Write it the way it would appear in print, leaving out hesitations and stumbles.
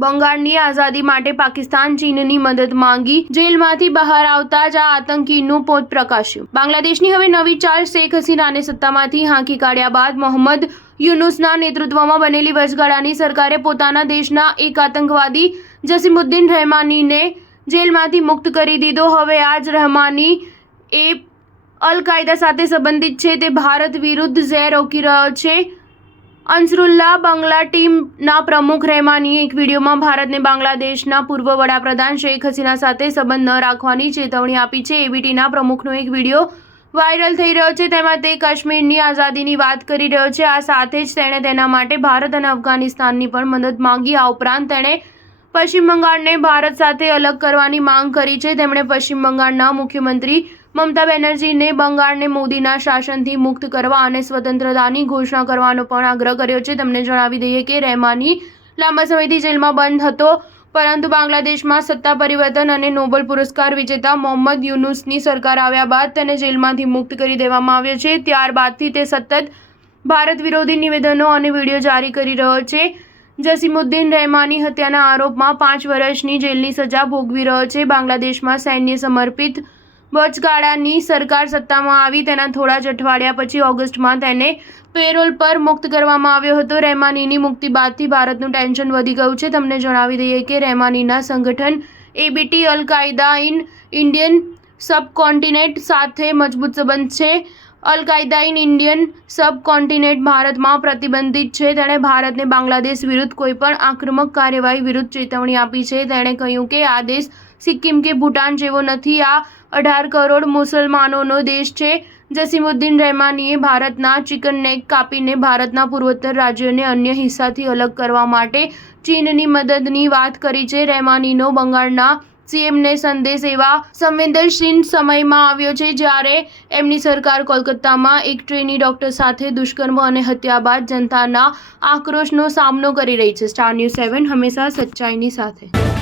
બંગાળની આઝાદી માટે પાકિસ્તાન ચીનની મદદ માંગી જેલમાંથી બહાર આવતા જ આ આતંકીનું પોત પ્રકાશ્યું। બાંગ્લાદેશની હવે નવી ચાલ શેખ હસીનાને સત્તામાંથી હાંકી કાઢ્યા બાદ મોહમ્મદ યુનુસના નેતૃત્વમાં બનેલી વચગાળાની સરકારે પોતાના દેશના એક આતંકવાદી જસીમુદ્દીન રહેમાનીને જેલમાંથી મુક્ત કરી દીધો। હવે આ જ રહેમાની એ અલ કાયદા સાથે સંબંધિત છે। તે ભારત વિરુદ્ધ ઝેર ઓકી રહ્યો છે। અંસરુલ્લાહ બંગલા ટીમના પ્રમુખ રહેમાનીએ એક વિડીયોમાં ભારતને બાંગ્લાદેશના પૂર્વ વડાપ્રધાન શેખ હસીના સાથે સંબંધ ન રાખવાની ચેતવણી આપી છે। એબીટીના પ્રમુખનો એક વિડીયો વાયરલ થઈ રહ્યો છે। તેમાં તે કાશ્મીરની આઝાદીની વાત કરી રહ્યો છે। આ સાથે જ તેણે તેના માટે ભારત અને અફઘાનિસ્તાનની પણ મદદ માંગી। આ ઉપરાંત તેણે પશ્ચિમ બંગાળને ભારત સાથે અલગ કરવાની માંગ કરી છે। તેમણે પશ્ચિમ બંગાળના મુખ્યમંત્રી મમતા બેનર્જીને બંગાળને મોદીના શાસનથી મુક્ત કરવા અને સ્વતંત્રતાની ઘોષણા કરવાનો પણ આગ્રહ કર્યો છે। તમને જણાવી દઈએ કે રહેમાની લાંબા સમયથી જેલમાં બંધ હતો, પરંતુ બાંગ્લાદેશમાં સત્તા પરિવર્તન અને નોબેલ પુરસ્કાર વિજેતા મોહમ્મદ યુનુસની સરકાર આવ્યા બાદ તેને જેલમાંથી મુક્ત કરી દેવામાં આવ્યો છે। ત્યારબાદથી તે સતત ભારત વિરોધી નિવેદનો અને વિડીયો જારી કરી રહ્યો છે। જસીમુદ્દીન રહેમાની હત્યાના આરોપમાં 5 વર્ષની જેલની સજા ભોગવી રહ્યો છે। બાંગ્લાદેશમાં સૈન્ય સમર્પિત વચગાળાની સરકાર સત્તામાં આવી તેના થોડા જ અઠવાડિયા પછી ઓગસ્ટમાં તેને પેરોલ પર મુક્ત કરવામાં આવ્યો હતો। રહેમાનીની મુક્તિ બાદથી ભારતનું ટેન્શન વધી ગયું છે। તમને જણાવી દઈએ કે રહેમાનીના સંગઠન એબીટી અલ કાયદા ઇન ઇન્ડિયન સબકોન્ટિનેન્ટ સાથે મજબૂત સંબંધ છે। અલ કાયદા ઇન ઇન્ડિયન સબકોન્ટિનેન્ટ ભારતમાં પ્રતિબંધિત છે। તેણે ભારતને બાંગ્લાદેશ વિરુદ્ધ કોઈપણ આક્રમક કાર્યવાહી વિરુદ્ધ ચેતવણી આપી છે। તેણે કહ્યું કે આ દેશ સિક્કિમ કે ભૂટાન જેવો નથી, આ 18 કરોડ મુસલમાનોનો દેશ છે। જસીમુદ્દીન રહેમાનીએ ભારતના ચિકન નેક કાપીને ભારતના પૂર્વોત્તર રાજ્યોને અન્ય હિસ્સાથી અલગ કરવા માટે ચીનની મદદની વાત કરી છે। રહેમાનીનો બંગાળના સીએમને સંદેશ એવા સંવેદનશીલ સમયમાં આવ્યો છે જ્યારે એમની સરકાર કોલકાતામાં એક ટ્રેની ડોક્ટર સાથે દુષ્કર્મ અને હત્યા બાદ જનતાના આક્રોશનો સામનો કરી રહી છે। સ્ટાર ન્યૂઝ 7 હંમેશા સચ્ચાઈની સાથે।